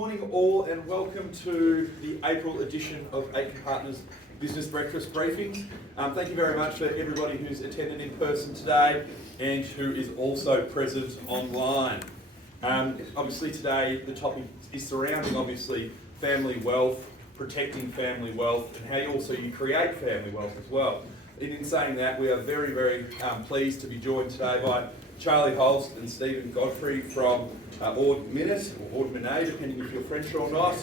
morning all, and welcome to the April edition of Aitken Partners Business Breakfast Briefings. Thank you very much for everybody who's attended in person today and who is also present online. Obviously today the topic is surrounding family wealth, protecting family wealth, and how you create family wealth as well. In saying that, we are very, very pleased to be joined today by Charlie Holst and Stephen Godfrey from Ord Minnett, or Ord Minnett, depending if you're French or not.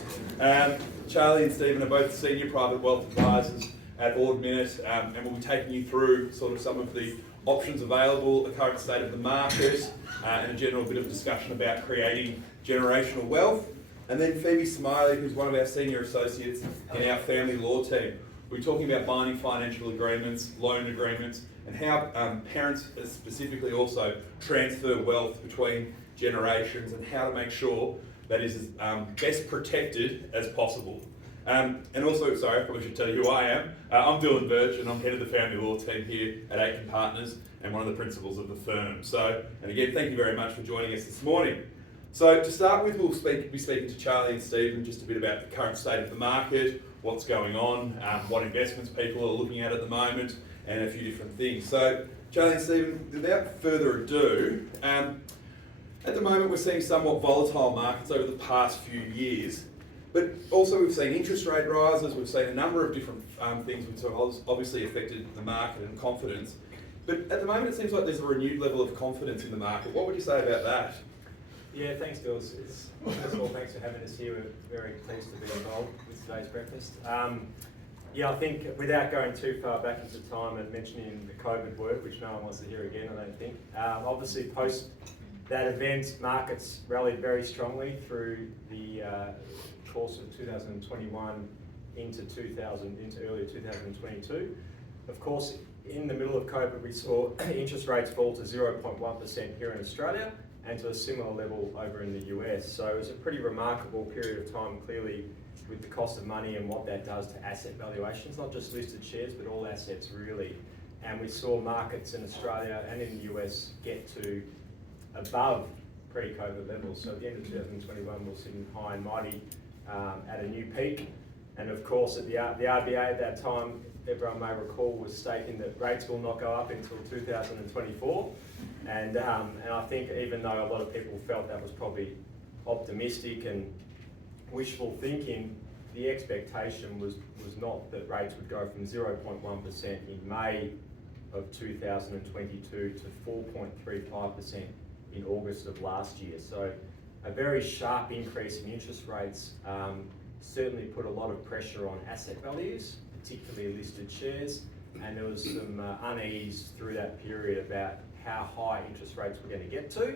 Charlie and Stephen are both senior private wealth advisors at Ord Minnett, and we'll be taking you through sort of some of the options available, the current state of the market, and a general bit of discussion about creating generational wealth. And then Phoebe Smiley, who's one of our senior associates in our family law team. We're talking about binding financial agreements, loan agreements, and how parents specifically also transfer wealth between generations and how to make sure that is as best protected as possible. And also, sorry, I probably should tell you who I am. I'm Dylan Birch, and I'm head of the family law team here at Aitken Partners and one of the principals of the firm. So, and again, thank you very much for joining us this morning. So to start with, we'll be speaking to Charlie and Stephen just a bit about the current state of the market, what's going on, what investments people are looking at the moment, and a few different things. So Charlie and Stephen, without further ado, at the moment we're seeing somewhat volatile markets over the past few years, but also we've seen interest rate rises, we've seen a number of different things which have obviously affected the market and confidence. But at the moment it seems like there's a renewed level of confidence in the market. What would you say about that? Yeah, thanks, Bill. First of all, thanks for having us here. We're very pleased to be involved with today's breakfast. I think without going too far back into time and mentioning the COVID word, which no one wants to hear again, I don't think. Obviously, post that event, markets rallied very strongly through the course of 2021 into early 2022. Of course, in the middle of COVID, we saw interest rates fall to 0.1% here in Australia, and to a similar level over in the US. So it was a pretty remarkable period of time, clearly, with the cost of money and what that does to asset valuations, not just listed shares, but all assets really. And we saw markets in Australia and in the US get to above pre-COVID levels. So at the end of 2021, we're sitting high and mighty at a new peak. And of course, at the RBA at that time, everyone may recall, was stating that rates will not go up until 2024. And I think even though a lot of people felt that was probably optimistic and wishful thinking, the expectation was not that rates would go from 0.1% in May of 2022 to 4.35% in August of last year. So a very sharp increase in interest rates certainly put a lot of pressure on asset values, particularly listed shares, and there was some unease through that period about how high interest rates we're going to get to.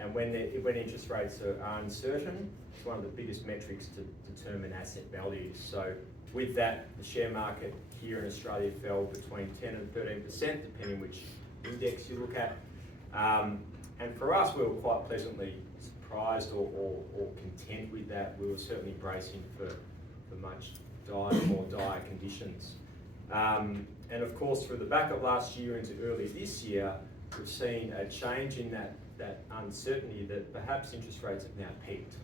And when interest rates are uncertain, it's one of the biggest metrics to determine asset values. So with that, the share market here in Australia fell between 10 and 13%, depending which index you look at. And for us, we were quite pleasantly surprised or content with that. We were certainly bracing for much more dire conditions. And of course, through the back of last year into early this year, we've seen a change in that uncertainty that perhaps interest rates have now peaked.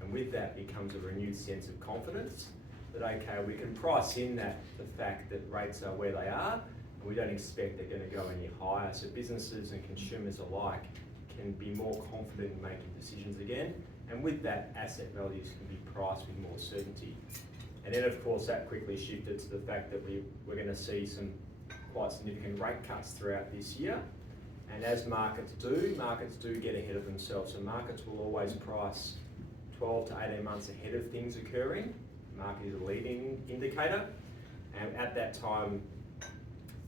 And with that becomes a renewed sense of confidence that, okay, we can price in the fact that rates are where they are, and we don't expect they're going to go any higher. So businesses and consumers alike can be more confident in making decisions again. And with that, asset values can be priced with more certainty. And then, of course, that quickly shifted to the fact that we're going to see some quite significant rate cuts throughout this year. And as markets do get ahead of themselves. So markets will always price 12 to 18 months ahead of things occurring. The market is a leading indicator. And at that time,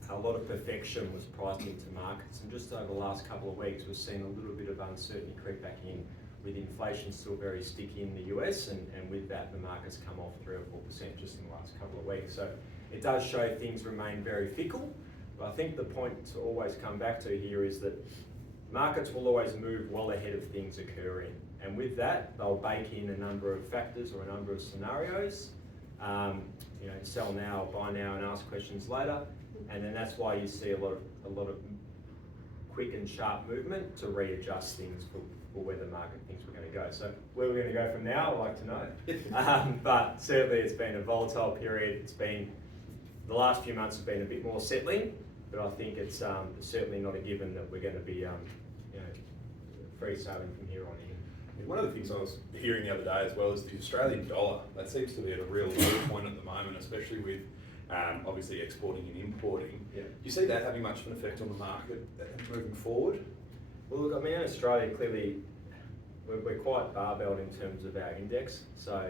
a lot of perfection was priced into markets. And just over the last couple of weeks, we've seen a little bit of uncertainty creep back in, with inflation still very sticky in the US, and with that, the market's come off 3 or 4% just in the last couple of weeks. So it does show things remain very fickle. But I think the point to always come back to here is that markets will always move well ahead of things occurring. And with that, they'll bake in a number of factors or a number of scenarios. Sell now, buy now, and ask questions later. And then that's why you see a lot of quick and sharp movement to readjust things or where the market thinks we're going to go. So where we're going to go from now, I'd like to know. But certainly it's been a volatile period. It's been, the last few months have been a bit more settling, but I think it's certainly not a given that we're going to be free sailing from here on in. One of the things I was hearing the other day as well is the Australian dollar. That seems to be at a real low point at the moment, especially with obviously exporting and importing. Yeah. Do you see that having much of an effect on the market moving forward? Well, look, I mean, in Australia, clearly, we're quite barbelled in terms of our index. So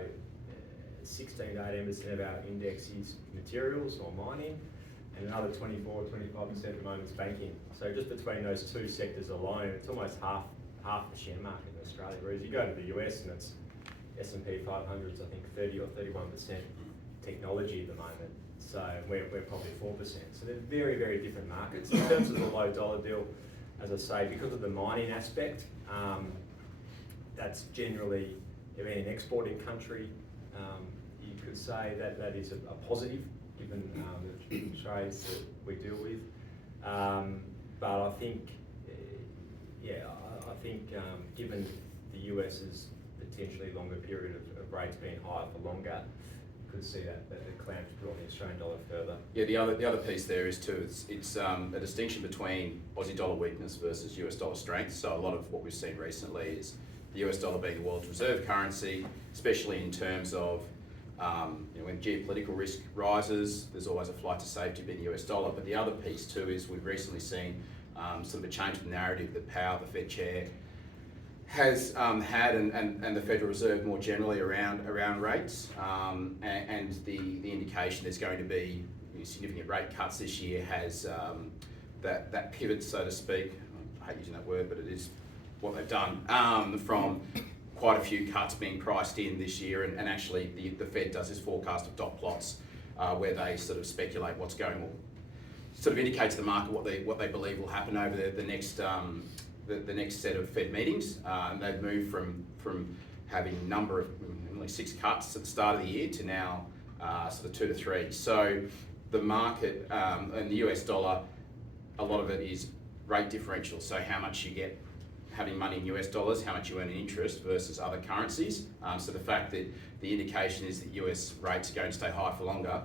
16 to 18% of our index is materials or mining, and another 24 or 25% at the moment is banking. So just between those two sectors alone, it's almost half the share market in Australia. Whereas you go to the US and it's S&P 500's, I think 30 or 31% technology at the moment. So we're probably 4%. So they're very, very different markets. In terms of the low dollar bill, as I say, because of the mining aspect, that's generally, being an exporting country, you could say that is a positive, given the trades that we deal with. But I think, given the US's potentially longer period of rates being higher for longer, you could see that the clamps put on the Australian dollar further. Yeah, the other piece there is too, it's a distinction between Aussie dollar weakness versus US dollar strength. So a lot of what we've seen recently is the US dollar being the world's reserve currency, especially in terms of when geopolitical risk rises, there's always a flight to safety being the US dollar. But the other piece too is we've recently seen sort of a change in the narrative that Powell, the Fed chair, has had, and the Federal Reserve more generally around rates, and the indication there's going to be significant rate cuts this year has that pivot, so to speak. I hate using that word, but it is what they've done, from quite a few cuts being priced in this year, and actually the Fed does this forecast of dot plots where they sort of speculate what's going on, sort of indicates to the market what they believe will happen over the next set of Fed meetings. And they've moved from having a number of only 6 cuts at the start of the year to now sort of 2 to 3. So the market and the US dollar, a lot of it is rate differential. So how much you get having money in US dollars, how much you earn in interest versus other currencies. So the fact that the indication is that US rates are going to stay high for longer,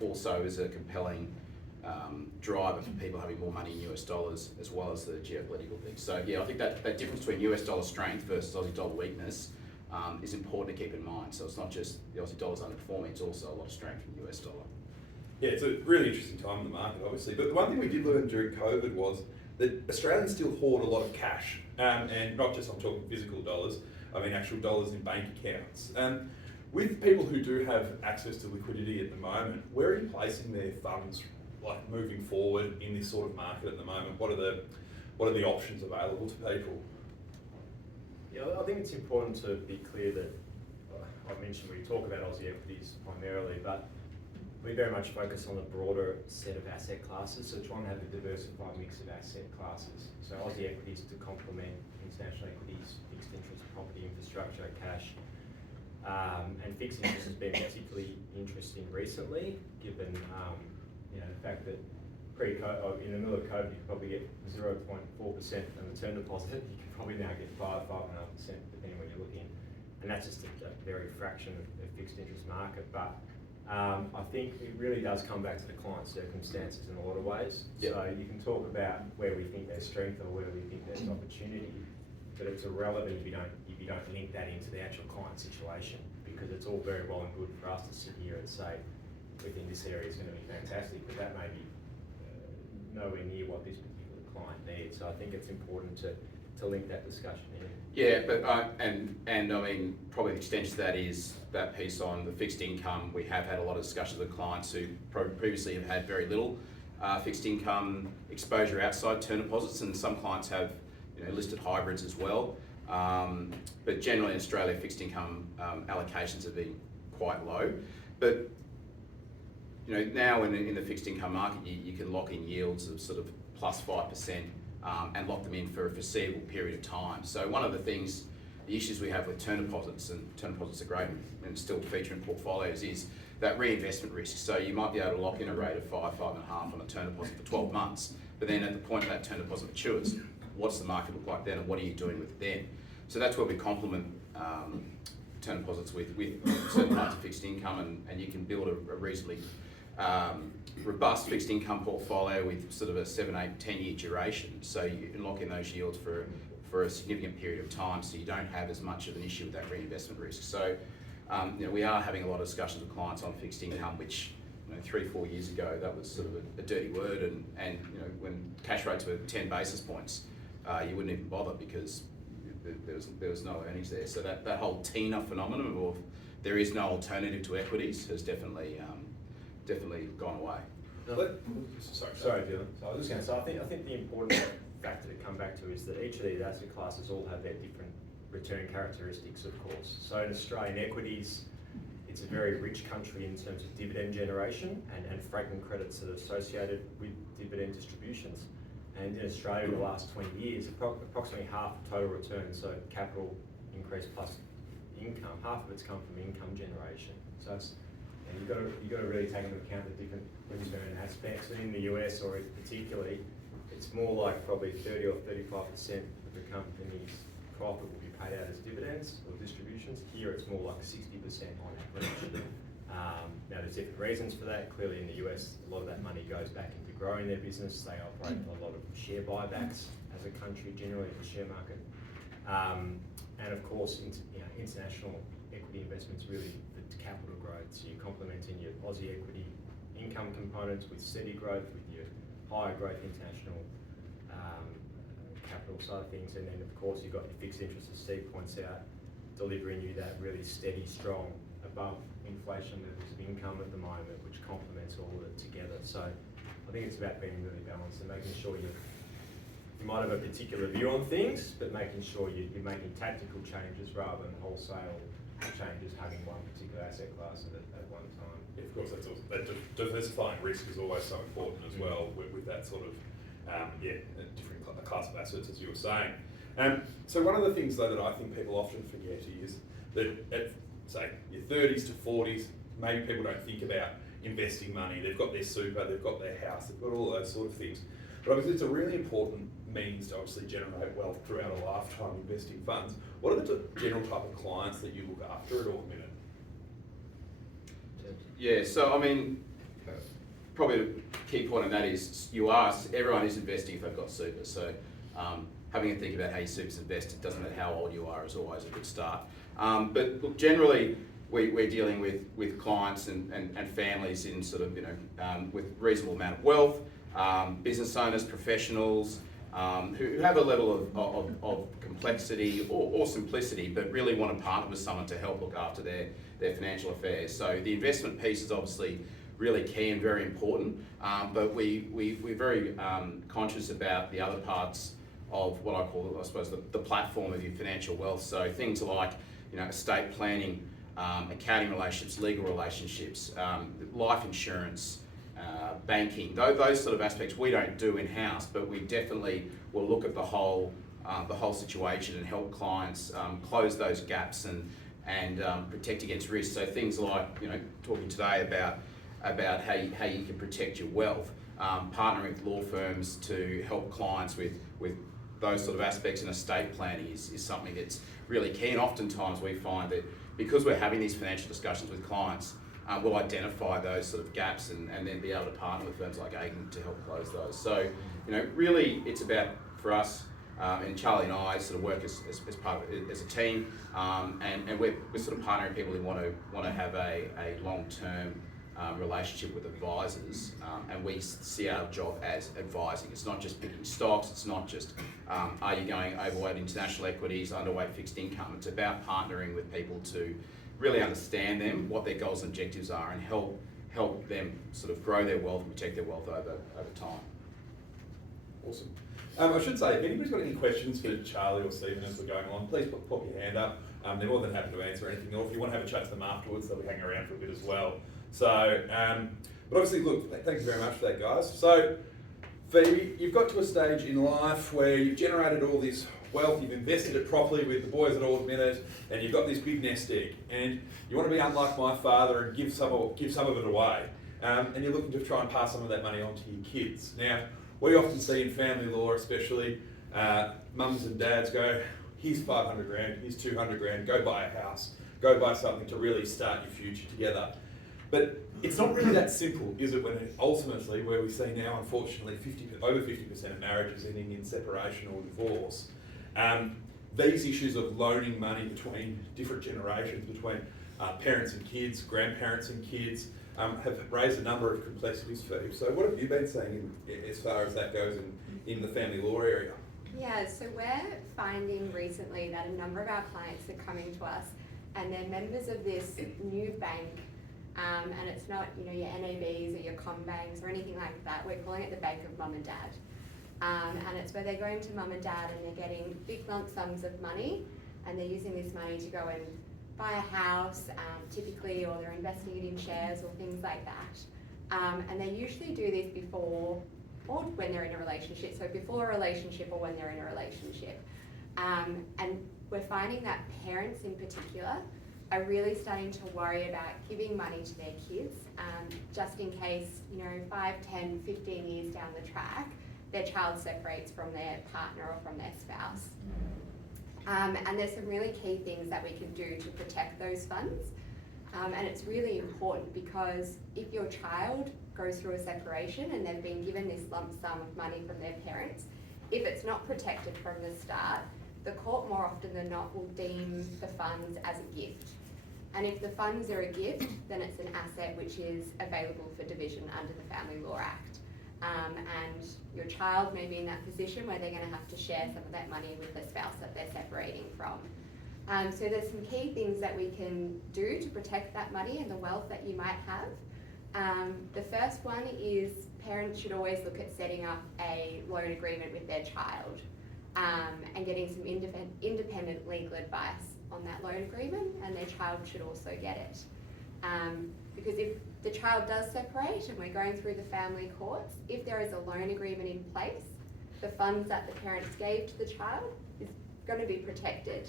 also is a compelling driver for people having more money in US dollars, as well as the geopolitical thing. So yeah, I think that difference between US dollar strength versus Aussie dollar weakness is important to keep in mind. So it's not just the Aussie dollar's underperforming, it's also a lot of strength in the US dollar. Yeah, it's a really interesting time in the market, obviously. But the one thing we did learn during COVID was that Australians still hoard a lot of cash, and not just, I'm talking physical dollars, I mean actual dollars in bank accounts. With people who do have access to liquidity at the moment, where are you placing their funds, like moving forward in this sort of market at the moment? What are the options available to people? Yeah, I think it's important to be clear that I mentioned we talk about Aussie equities primarily, but we very much focus on a broader set of asset classes, so trying to have a diversified mix of asset classes. So Aussie equities to complement international equities, fixed interest, property, infrastructure, cash. And fixed interest has been particularly interesting recently, given the fact that in the middle of COVID, you could probably get 0.4% on the term deposit. You can probably now get 5.5%, depending where you're looking. And that's just a very fraction of the fixed interest market. But I think it really does come back to the client circumstances in a lot of ways. Yep. So you can talk about where we think there's strength or where we think there's opportunity, but it's irrelevant if you don't link that into the actual client situation, because it's all very well and good for us to sit here and say, we think this area is going to be fantastic, but that may be nowhere near what this particular client needs. So I think it's important to link that discussion in. Yeah, but and I mean, probably the extension to that is that piece on the fixed income. We have had a lot of discussions with clients who previously have had very little fixed income exposure outside term deposits, and some clients have listed hybrids as well. But generally in Australia, fixed income allocations have been quite low. But now in the fixed income market, you can lock in yields of sort of plus 5%. And lock them in for a foreseeable period of time. So one of the issues we have with term deposits, and term deposits are great and still feature in portfolios, is that reinvestment risk. So you might be able to lock in a rate of 5.5 on a term deposit for 12 months, but then at the point that term deposit matures, what's the market look like then, and what are you doing with it then? So that's where we complement term deposits with certain parts of fixed income, and you can build a reasonably robust fixed income portfolio with sort of a 7, 8, 10-year duration. So you can lock in those yields for a significant period of time, so you don't have as much of an issue with that reinvestment risk. So we are having a lot of discussions with clients on fixed income, which 3, 4 years ago that was sort of a dirty word, and when cash rates were 10 basis points, you wouldn't even bother because there was no earnings there. So that whole TINA phenomenon of there is no alternative to equities has definitely gone away. Sorry, Dylan. So I was just going to say, I think the important factor to come back to is that each of these asset classes all have their different return characteristics, of course. So in Australian equities, it's a very rich country in terms of dividend generation and franking credits that are associated with dividend distributions. And in Australia, in the last 20 years, approximately half of total return, so capital increase plus income, half of it's come from income generation. So it's, and you've got to really take into account the different return aspects. And in the US, or particularly, it's more like probably 30 or 35% of the company's profit will be paid out as dividends or distributions. Here, it's more like 60% on average. Now, there's different reasons for that. Clearly, in the US, a lot of that money goes back into growing their business. They operate a lot of share buybacks as a country, generally the share market. And of course, international equity investments really for capital growth. So you're complementing your Aussie equity income components with steady growth, with your higher growth international capital side of things. And then, of course, you've got your fixed interest, as Steve points out, delivering you that really steady, strong, above inflation levels of income at the moment, which complements all of it together. So I think it's about being really balanced and making sure you might have a particular view on things, but making sure you're making tactical changes rather than wholesale changes, having one particular asset class at one time. Yeah, of course, that's also, that diversifying risk is always so important as well with that sort of a different class of assets, as you were saying. So one of the things though that I think people often forget is that at say your 30s to 40s, maybe people don't think about investing money. They've got their super, they've got their house, they've got all those sort of things. But obviously it's a really important means to obviously generate wealth throughout a lifetime investing funds. What are the general type of clients that you look after at all minute? Yeah, so I mean, probably the key point on that is everyone is investing if they've got super. So having a think about how your super's invested, doesn't matter how old you are, is always a good start. But look, generally we're dealing with clients and families in sort of with reasonable amount of wealth, business owners, professionals who have a level of complexity or simplicity, but really want to partner with someone to help look after their financial affairs. So the investment piece is obviously really key and very important, but we're very conscious about the other parts of what I call, I suppose, the platform of your financial wealth. So things like estate planning, accounting relationships, legal relationships, life insurance, banking, those sort of aspects we don't do in-house, but we definitely will look at the whole situation and help clients close those gaps and protect against risk. So things like talking today about how you can protect your wealth, partnering with law firms to help clients with those sort of aspects in estate planning is something that's really key. And oftentimes we find that because we're having these financial discussions with clients, we'll identify those sort of gaps and then be able to partner with firms like Aitken to help close those. So, really it's about, for us, and Charlie and I sort of work as part of as a team, and we're sort of partnering people who want to have a long-term relationship with advisors, and we see our job as advising. It's not just picking stocks, it's not just are you going overweight international equities, underweight fixed income. It's about partnering with people to really understand them, what their goals and objectives are, and help them sort of grow their wealth and protect their wealth over time. Awesome. I should say, if anybody's got any questions for Charlie or Stephen as we're going on, please pop your hand up. They're more than happy to answer anything, or if you want to have a chat to them afterwards, they'll be hanging around for a bit as well. So, but obviously, look, thank you very much for that, guys. So, Phoebe, you've got to a stage in life where you've generated all this wealth, you've invested it properly with the boys at All Minute, and you've got this big nest egg, and you want to be unlike my father and give some of it away, and you're looking to try and pass some of that money on to your kids. Now, we often see in family law, especially, mums and dads go, here's 500 grand, here's 200 grand, go buy a house, go buy something to really start your future together. But it's not really that simple, is it, when ultimately, where we see now, unfortunately, over 50% of marriages ending in separation or divorce. These issues of loaning money between different generations, between parents and kids, grandparents and kids, have raised a number of complexities for you. So what have you been seeing as far as that goes in the family law area? Yeah, so we're finding recently that a number of our clients are coming to us and they're members of this new bank, and it's not, you know, your NABs or your Combanks or anything like that. We're calling it the Bank of Mum and Dad. And it's where they're going to mum and dad and they're getting big lump sums of money, and they're using this money to go and buy a house, typically, or they're investing it in shares or things like that. And they usually do this before or when they're in a relationship, so before a relationship or when they're in a relationship. And we're finding that parents in particular are really starting to worry about giving money to their kids, just in case, you know, 5, 10, 15 years down the track, their child separates from their partner or from their spouse. And there's some really key things that we can do to protect those funds. And it's really important because if your child goes through a separation and they've been given this lump sum of money from their parents, if it's not protected from the start, the court more often than not will deem the funds as a gift. And if the funds are a gift, then it's an asset which is available for division under the Family Law Act. And your child may be in that position where they're going to have to share some of that money with the spouse that they're separating from. So there's some key things that we can do to protect that money and the wealth that you might have. The first one is parents should always look at setting up a loan agreement with their child, and getting some independent legal advice on that loan agreement, and their child should also get it. Because if the child does separate and we're going through the family courts, if there is a loan agreement in place, the funds that the parents gave to the child is going to be protected.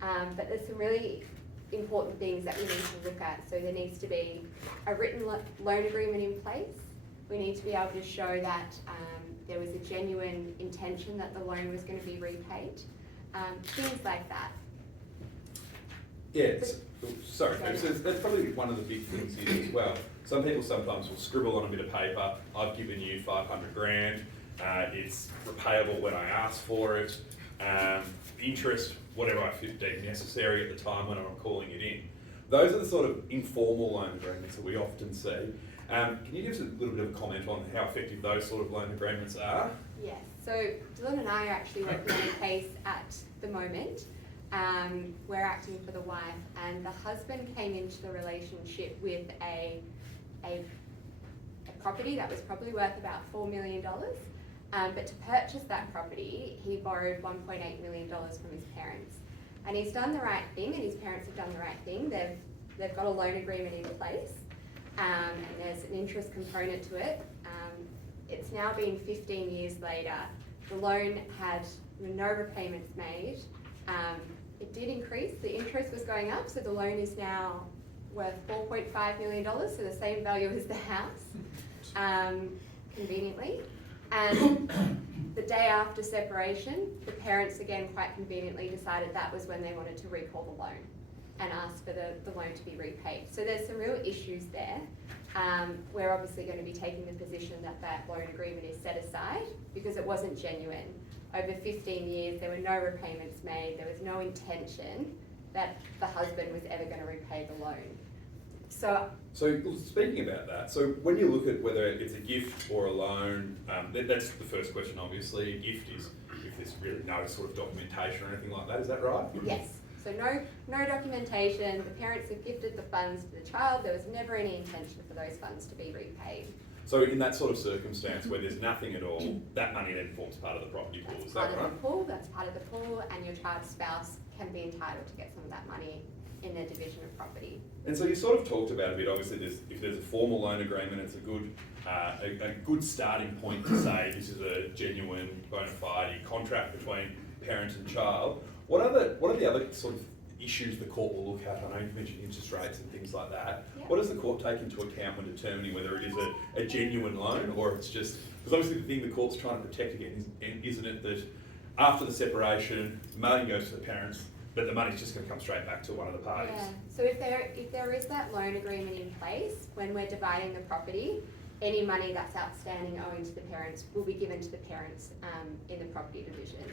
But there's some really important things that we need to look at. So there needs to be a written loan agreement in place. We need to be able to show that there was a genuine intention that the loan was going to be repaid. Things like that. Yeah, sorry, so that's probably one of the big things here as well. Some people sometimes will scribble on a bit of paper, I've given you 500 grand, it's repayable when I ask for it, interest, whatever I deem necessary at the time when I'm calling it in. Those are the sort of informal loan agreements that we often see. Can you give us a little bit of a comment on how effective those sort of loan agreements are? Yes, so Dylan and I are actually working on a case at the moment. We're acting for the wife, and the husband came into the relationship with a property that was probably worth about $4 million. But to purchase that property, he borrowed $1.8 million from his parents. And he's done the right thing, and his parents have done the right thing. They've got a loan agreement in place, and there's an interest component to it. It's now been 15 years later. The loan had no repayments made. It did increase, the interest was going up, so the loan is now worth $4.5 million, so the same value as the house, conveniently. And the day after separation, the parents again quite conveniently decided that was when they wanted to recall the loan and ask for the loan to be repaid. So there's some real issues there. We're obviously going to be taking the position that that loan agreement is set aside because it wasn't genuine. Over 15 years, there were no repayments made. There was no intention that the husband was ever going to repay the loan. So speaking about that, so when you look at whether it's a gift or a loan, that's the first question obviously. A gift is if there's really no sort of documentation or anything like that, is that right? Yes, so no documentation. The parents have gifted the funds to the child. There was never any intention for those funds to be repaid. So in that sort of circumstance where there's nothing at all, that money then forms part of the property pool, is that right? That's part of the pool, and your child's spouse can be entitled to get some of that money in their division of property. And so you sort of talked about a bit, obviously if there's a formal loan agreement, it's a good starting point to say this is a genuine bona fide contract between parent and child. What are the other sort of issues the court will look at? I know you've mentioned interest rates and things like that. Yep. What does the court take into account when determining whether it is a genuine loan or it's just, because obviously the thing the court's trying to protect again is, isn't it, that After the separation, money goes to the parents, but the money's just going to come straight back to one of the parties. Yeah, so if there is that loan agreement in place, when we're dividing the property, any money that's outstanding owing to the parents will be given to the parents in the property division.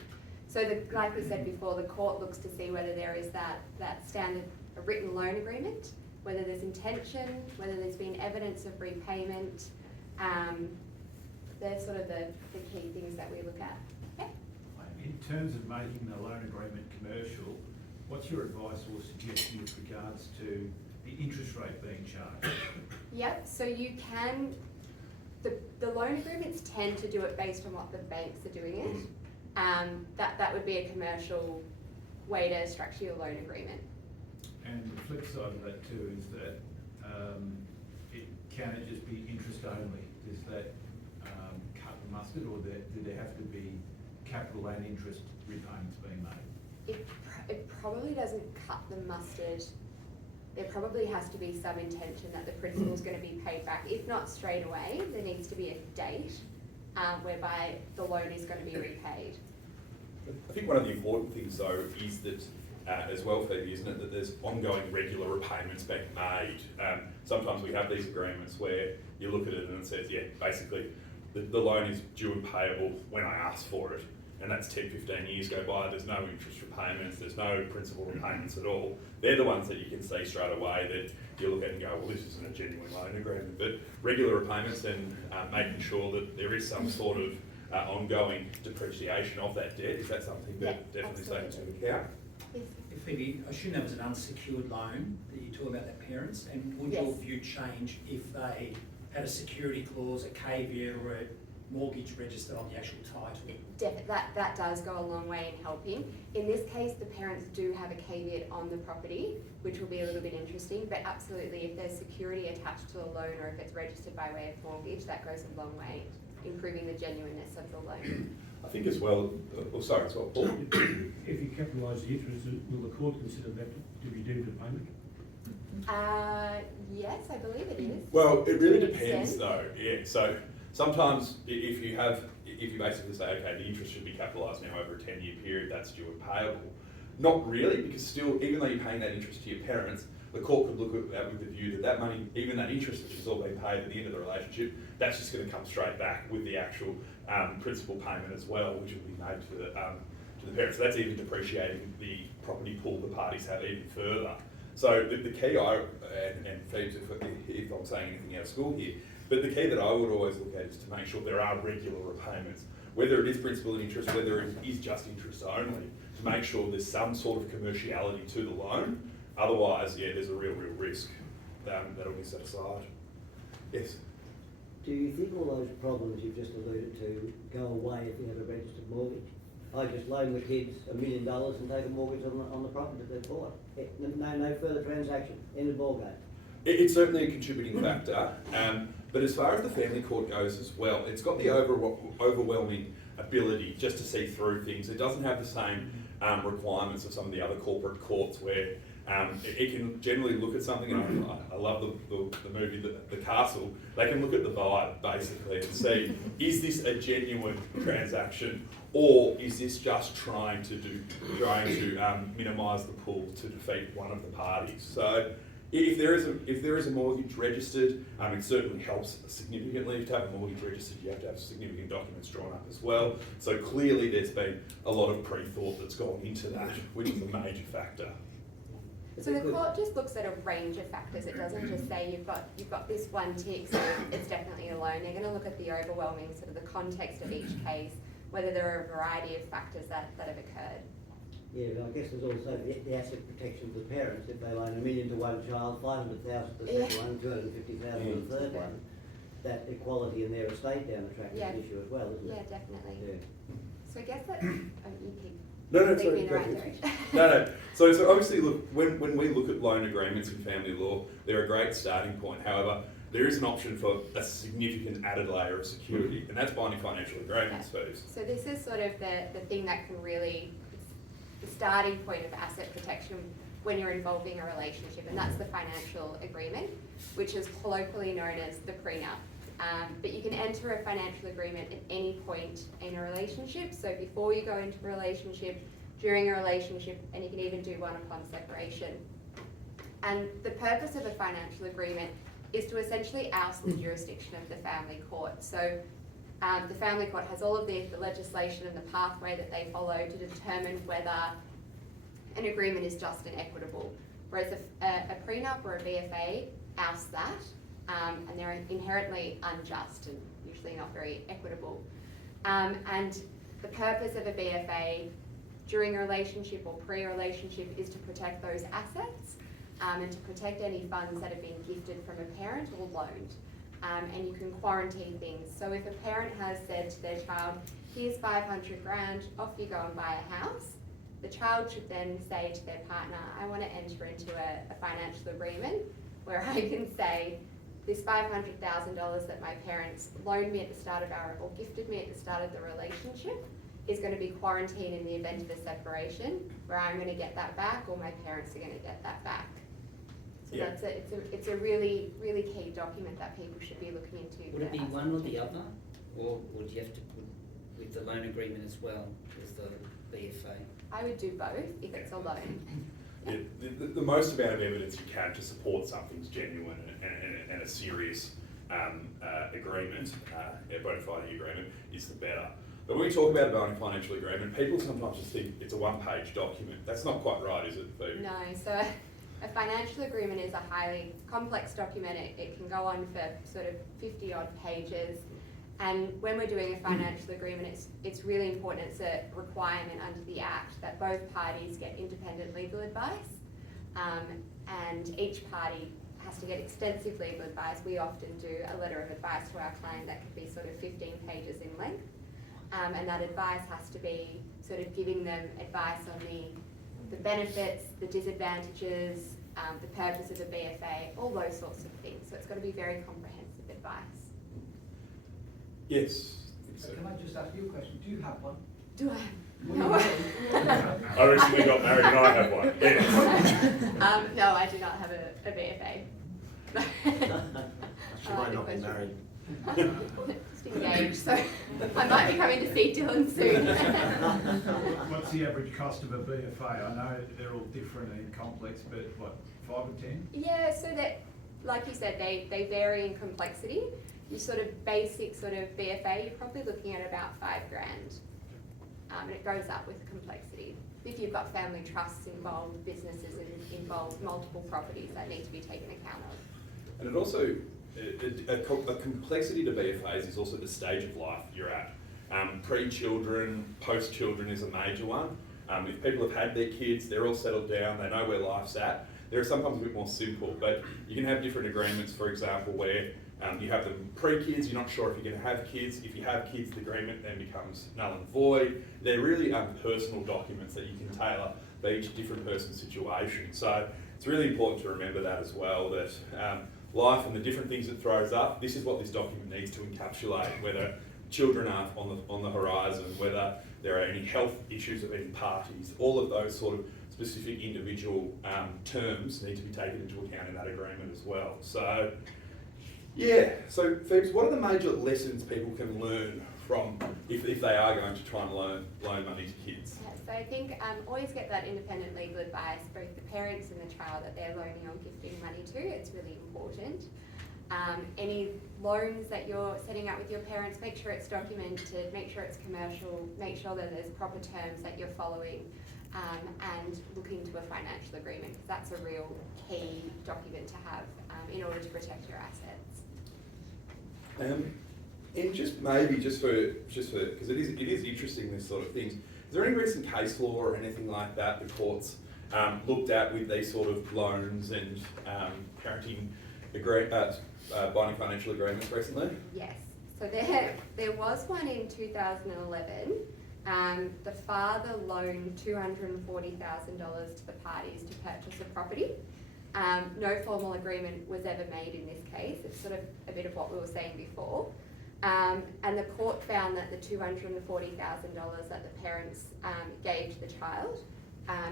So like we said before, the court looks to see whether there is that standard written loan agreement, whether there's intention, whether there's been evidence of repayment. They're sort of the key things that we look at. Yeah. In terms of making the loan agreement commercial, what's your advice or suggestion with regards to the interest rate being charged? Yep, so you can, the loan agreements tend to do it based on what the banks are doing it. That would be a commercial way to structure your loan agreement. And the flip side of that too is that can it just be interest only? Does that cut the mustard, or do there have to be capital and interest repayments being made? It probably doesn't cut the mustard. There probably has to be some intention that the principal is going to be paid back. If not straight away, there needs to be a date whereby the loan is going to be repaid. I think one of the important things though is that as well, Phoebe, isn't it, that there's ongoing regular repayments being made. Sometimes we have these agreements where you look at it and it says, yeah, basically the loan is due and payable when I ask for it, and that's 10, 15 years go by, there's no interest repayments, there's no principal repayments at all. They're the ones that you can see straight away that you look at and go, well, this isn't a genuine loan agreement. But regular repayments and making sure that there is some sort of ongoing depreciation of that debt, is that something that definitely takes into account? Yes. Phoebe, I assume that was an unsecured loan that you talk about their parents, and would Yes. your view change if they had a security clause, a caveat, or a mortgage registered on the actual title? That does go a long way in helping. In this case, the parents do have a caveat on the property, which will be a little bit interesting, but absolutely if there's security attached to a loan or if it's registered by way of mortgage, that goes a long way improving the genuineness of the loan. I think as well, sorry, as well, Paul. If you capitalise the interest, will the court consider that to be deemed a payment? Yes, I believe it is. Well, it really To an depends extent. though, yeah. So sometimes if you basically say, okay, the interest should be capitalised now over a 10-year period, that's due and payable. Not really, because still, even though you're paying that interest to your parents, the court could look at that with the view that money, even that interest which has all been paid at the end of the relationship, that's just going to come straight back with the actual principal payment as well, which will be made to the parents. So that's even depreciating the property pool the parties have even further. So the key, and Phoebe, if I'm saying anything out of school here, but the key that I would always look at is to make sure there are regular repayments, whether it is principal and interest, whether it is just interest only, to make sure there's some sort of commerciality to the loan. Otherwise, yeah, there's a real risk that'll be set aside. Yes. Do you think all those problems you've just alluded to go away if you have a registered mortgage? I just loan the kids $1 million and take a mortgage on the property that they've bought. No further transaction, end of ballgame. It's certainly a contributing factor, but as far as the family court goes as well, it's got the overwhelming ability just to see through things. It doesn't have the same requirements of some of the other corporate courts where it can generally look at something, and I love the movie The Castle. They can look at the vibe basically and see, is this a genuine transaction, or is this just trying to minimise the pool to defeat one of the parties? So if there is a mortgage registered, it certainly helps significantly. To have a mortgage registered, you have to have significant documents drawn up as well. So clearly there's been a lot of pre-thought that's gone into that, which is a major factor. So the court just looks at a range of factors. It doesn't just say you've got this one tick, so it's definitely a loan. They're going to look at the overwhelming sort of the context of each case, whether there are a variety of factors that have occurred. Yeah, but I guess there's also the asset protection for the parents. If they loan $1 million to one child, $500,000 to the second one, $250,000 to the third one, that equality in their estate down the track is an issue as well, isn't it? Yeah, definitely. Yeah. So I guess that you keep No, thinking sorry. in the right direction. No. So obviously, look, when we look at loan agreements in family law, they're a great starting point. However, there is an option for a significant added layer of security, and that's binding financial agreements fees. So this is sort of the thing that can really, the starting point of asset protection when you're involving a relationship, and that's the financial agreement, which is colloquially known as the prenup. But you can enter a financial agreement at any point in a relationship. So before you go into a relationship, during a relationship, and you can even do one upon separation. And the purpose of a financial agreement is to essentially oust the jurisdiction of the family court. So the family court has all of the legislation and the pathway that they follow to determine whether an agreement is just and equitable. Whereas a prenup or a BFA ousts that, and they're inherently unjust and usually not very equitable. And the purpose of a BFA during a relationship or pre-relationship is to protect those assets and to protect any funds that have been gifted from a parent or loaned. And you can quarantine things. So if a parent has said to their child, here's 500 grand, off you go and buy a house, the child should then say to their partner, I want to enter into a financial agreement where I can say, this $500,000 that my parents loaned me at the start of or gifted me at the start of the relationship is going to be quarantined in the event of a separation, where I'm going to get that back or my parents are going to get that back. So Yeah. it's a really, really key document that people should be looking into. Would it be one or the other, or would you have to put with the loan agreement as well as the BFA? I would do both if it's a loan. Yeah, the most amount of evidence you can to support something's genuine and a serious agreement, a bona fide agreement, is the better. But when we talk about a bona financial agreement, people sometimes just think it's a one-page document. That's not quite right, is it, Phoebe? No, so a financial agreement is a highly complex document. It can go on for sort of 50 odd pages. And when we're doing a financial agreement, it's really important, it's a requirement under the Act that both parties get independent legal advice, and each party has to get extensive legal advice. We often do a letter of advice to our client that could be sort of 15 pages in length, and that advice has to be sort of giving them advice on the benefits, the disadvantages, the purpose of a BFA, all those sorts of things. So it's got to be very comprehensive advice. Yes. So can I just ask you a question? Do you have one? Do I? Well, No. I recently got married and I have one. Yes. No, I do not have a BFA. She might not be married. Just engaged, so I might be coming to see Dylan soon. What's the average cost of a BFA? I know they're all different and complex, but what, 5 or 10? Yeah, so that, like you said, they vary in complexity. Your sort of basic sort of BFA, you're probably looking at about $5,000. And it goes up with complexity. If you've got family trusts involved, businesses involved, multiple properties that need to be taken account of. And it also, a complexity to BFAs is also the stage of life you're at. Pre-children, post-children is a major one. If people have had their kids, they're all settled down, they know where life's at. They're sometimes a bit more simple, but you can have different agreements, for example, where you have them pre-kids, you're not sure if you're going to have kids. If you have kids, the agreement then becomes null and void. They're really personal documents that you can tailor for each different person's situation. So it's really important to remember that as well, that life and the different things it throws up, this is what this document needs to encapsulate, whether children are on the horizon, whether there are any health issues of any parties, all of those sort of specific individual terms need to be taken into account in that agreement as well. So, yeah, so Phoebes, what are the major lessons people can learn from if they are going to try and loan money to kids? Yeah, so I think always get that independent legal advice, both the parents and the child that they're loaning or gifting money to. It's really important. Any loans that you're setting up with your parents, make sure it's documented, make sure it's commercial, make sure that there's proper terms that you're following, and look into a financial agreement, because that's a real key document to have in order to protect your assets. And just for because it is interesting, this sort of things. Is there any recent case law or anything like that the courts looked at with these sort of loans and parenting binding financial agreements recently? Yes. So there was one in 2011. The father loaned $240,000 to the parties to purchase a property. No formal agreement was ever made in this case. It's sort of a bit of what we were saying before. And the court found that the $240,000 that the parents gave to the child,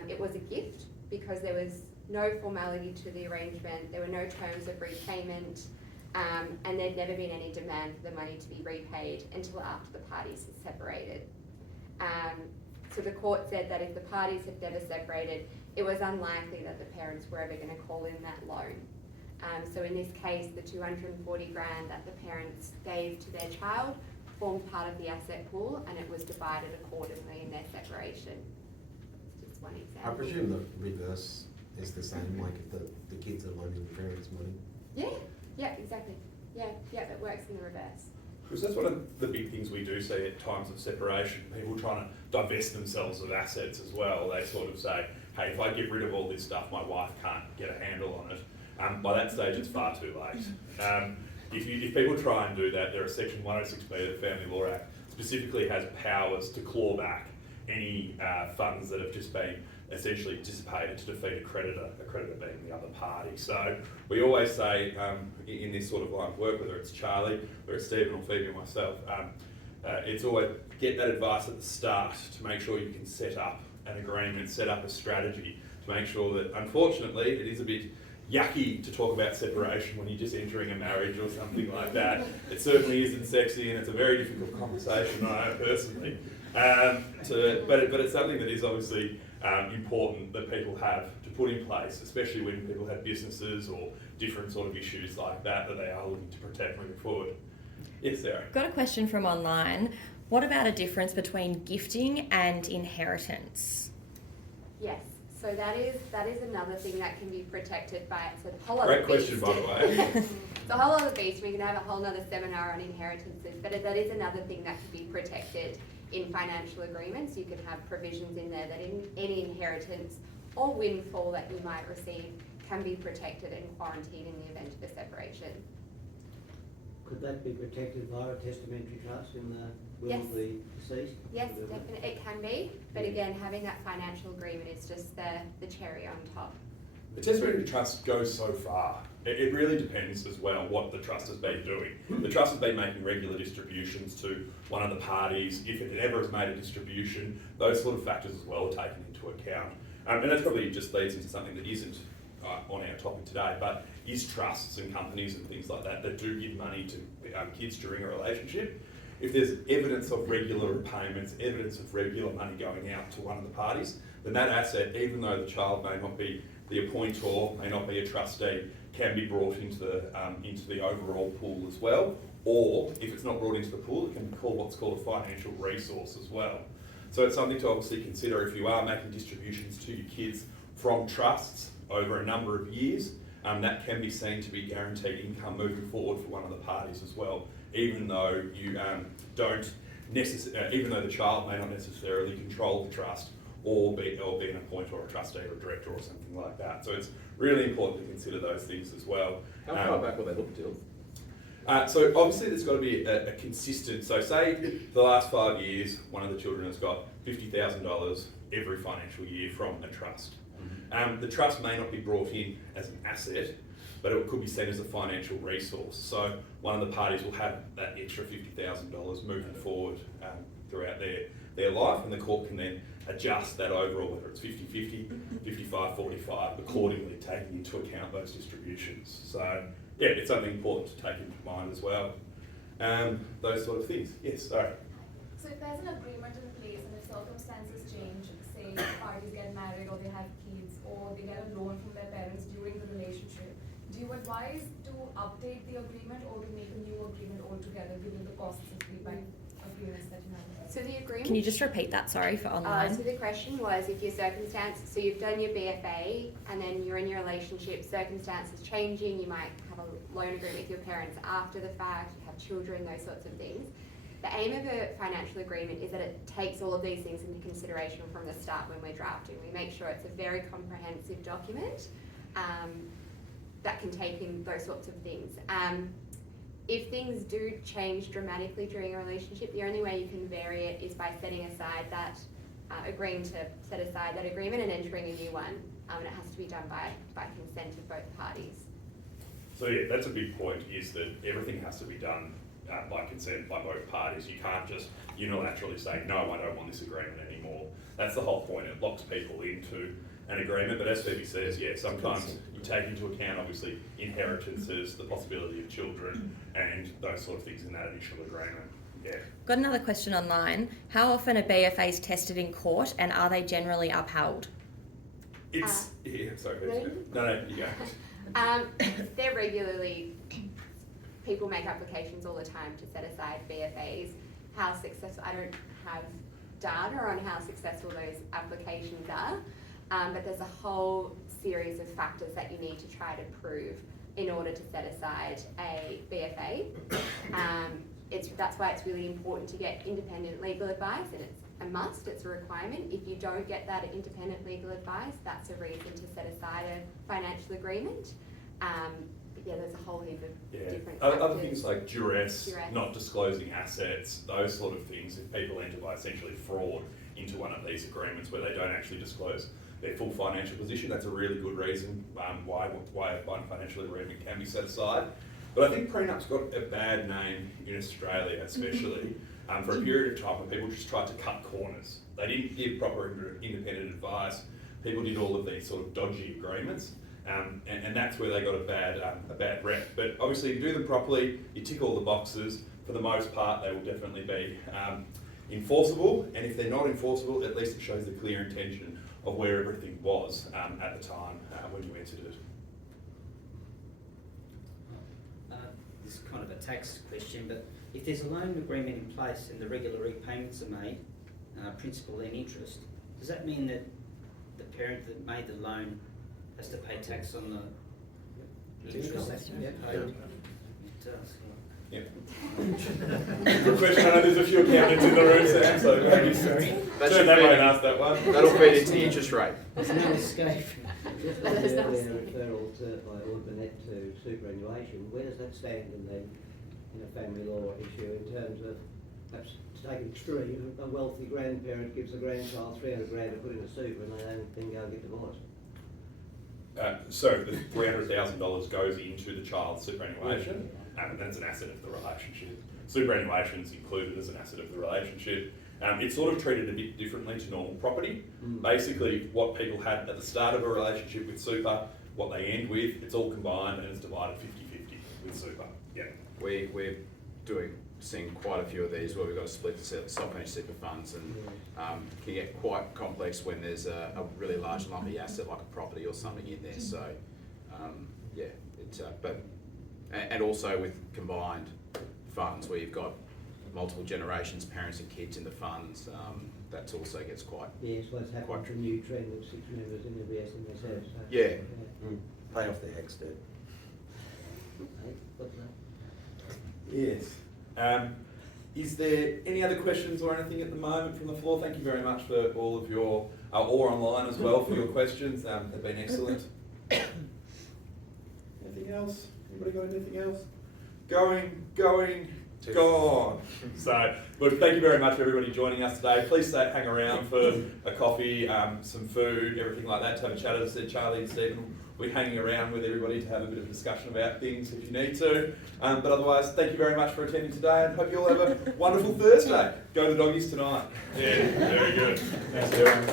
it was a gift because there was no formality to the arrangement. There were no terms of repayment. and there'd never been any demand for the money to be repaid until after the parties had separated. So the court said that if the parties had never separated, it was unlikely that the parents were ever going to call in that loan. So in this case, the 240 grand that the parents gave to their child formed part of the asset pool, and it was divided accordingly in their separation. It's just one example. I presume the reverse is the same, like if the kids are loaning the parents money. Yeah, exactly. Yeah, it works in the reverse. Because that's one of the big things we do see at times of separation, people trying to divest themselves of assets as well. They sort of say, hey, if I get rid of all this stuff, my wife can't get a handle on it. By that stage, it's far too late. If people try and do that, there are Section 106B of the Family Law Act specifically has powers to claw back any funds that have just been essentially dissipated to defeat a creditor being the other party. So we always say in this sort of line of work, whether it's Charlie, whether it's Stephen or Phoebe or myself, it's always get that advice at the start to make sure you can set up an agreement, set up a strategy to make sure that, unfortunately, it is a bit yucky to talk about separation when you're just entering a marriage or something like that. It certainly isn't sexy, and it's a very difficult conversation, I know personally. But it's something that is obviously important that people have to put in place, especially when people have businesses or different sort of issues like that they are looking to protect moving forward. Yes, Sarah. Got a question from online. What about a difference between gifting and inheritance? Yes. So that is another thing that can be protected by it's a whole other Great question, beast. by the way. It's a whole other beast. We can have a whole other seminar on inheritances, but that is another thing that can be protected in financial agreements. You can have provisions in there that any inheritance or windfall that you might receive can be protected and quarantined in the event of a separation. Could that be protected via a testamentary trust in the will Yes. of the deceased? Yes, definitely, it can be, but again, having that financial agreement is just the cherry on top. The testamentary trust goes so far. It really depends as well what the trust has been doing. The trust has been making regular distributions to one of the parties. If it ever has made a distribution, those sort of factors as well are taken into account. And that probably just leads into something that isn't on our topic today, but is trusts and companies and things like that do give money to kids during a relationship. If there's evidence of regular repayments, evidence of regular money going out to one of the parties, then that asset, even though the child may not be the appointor, may not be a trustee, can be brought into the overall pool as well. Or if it's not brought into the pool, it can be called what's called a financial resource as well. So it's something to obviously consider if you are making distributions to your kids from trusts over a number of years. That can be seen to be guaranteed income moving forward for one of the parties as well, even though you even though the child may not necessarily control the trust or be an appointer or a trustee or a director or something like that. So it's really important to consider those things as well. How far back will they look, Dill? So obviously there's got to be a consistent, so say the last 5 years, one of the children has got $50,000 every financial year from a trust. The trust may not be brought in as an asset, but it could be seen as a financial resource. So one of the parties will have that extra $50,000 moving forward throughout their life, and the court can then adjust that overall, whether it's 50-50, 55-45, accordingly taking into account those distributions. So yeah, it's something important to take into mind as well. Those sort of things. Yes, sorry. So if there's an agreement in place and if circumstances change, say parties get married or they have kids or they get a loan from their parents during the relationship, do you advise to update the agreement or to make a new agreement altogether given the costs of the bank agreements that you have? So the agreement. Can you just repeat that, sorry, for online? So the question was, if your circumstance, so you've done your BFA and then you're in your relationship, circumstances changing, you might have a loan agreement with your parents after the fact, you have children, those sorts of things. The aim of a financial agreement is that it takes all of these things into consideration from the start when we're drafting. We make sure it's a very comprehensive document that can take in those sorts of things. If things do change dramatically during a relationship, the only way you can vary it is by setting aside that, agreeing to set aside that agreement and entering a new one. And it has to be done by consent of both parties. So yeah, that's a big point, is that everything has to be done by consent by both parties. You can't just unilaterally say, no, I don't want this agreement anymore. That's the whole point. It locks people into an agreement. But as Phoebe says, yeah, sometimes you take into account obviously inheritances, the possibility of children, and those sort of things in that initial agreement. Yeah. Got another question online. How often are BFAs tested in court, and are they generally upheld? It's sorry, no, you go. They're regularly, people make applications all the time to set aside BFAs. How successful, I don't have data on how successful those applications are, but there's a whole series of factors that you need to try to prove in order to set aside a BFA. That's why it's really important to get independent legal advice, and it's a must, it's a requirement. If you don't get that independent legal advice, that's a reason to set aside a financial agreement. But yeah, there's a whole heap of different factors. Other things like duress, not disclosing assets, those sort of things, if people enter by essentially fraud into one of these agreements where they don't actually disclose their full financial position, that's a really good reason why a financial agreement can be set aside. But I think prenup's got a bad name in Australia, especially for a period of time when people just tried to cut corners. They didn't give proper independent advice. People did all of these sort of dodgy agreements, and that's where they got a bad rep. But obviously, if you do them properly, you tick all the boxes. For the most part, they will definitely be enforceable. And if they're not enforceable, at least it shows the clear intention of where everything was at the time when you entered it. This is kind of a tax question, but if there's a loan agreement in place and the regular repayments are made, principal and interest, does that mean that the parent that made the loan has to pay tax on the interest that's paid? It does. Yeah. Good question. I know there's a few accountants in the room, Sam, so maybe they might ask that one. That'll feed into the interest rate. There's no escape. Just on the earlier referral by Ordinette to superannuation, where does that stand in a family law issue in terms of, perhaps to take an extreme, a wealthy grandparent gives a grandchild 300 grand to put in a super and they don't then go and get divorced? So the $300,000 goes into the child's superannuation, and that's an asset of the relationship. Superannuation is included as an asset of the relationship. It's sort of treated a bit differently to normal property. Basically, what people had at the start of a relationship with super, what they end with, it's all combined and it's divided 50-50 with super. Yeah. We're seeing quite a few of these where we've got to split the self-managed super funds, and can get quite complex when there's a really large lumpy asset like a property or something in there. So yeah, it's and also with combined funds where you've got multiple generations, parents and kids in the funds, that also gets quite... Yes, what's happened to a new trend with 6 members in the BSMSF. So yeah. Pay off their ex debt. Yes. Is there any other questions or anything at the moment from the floor? Thank you very much for all of your, or online as well, for your questions. They've been excellent. Anything else? Anybody got anything else? Gone. So, look, thank you very much for everybody joining us today. Please hang around for a coffee, some food, everything like that, to have a chat. As I said, Charlie and Stephen will be hanging around with everybody to have a bit of discussion about things if you need to. But otherwise, thank you very much for attending today, and hope you all have a wonderful Thursday. Go to the doggies tonight. Yeah, very good. Thanks, everyone.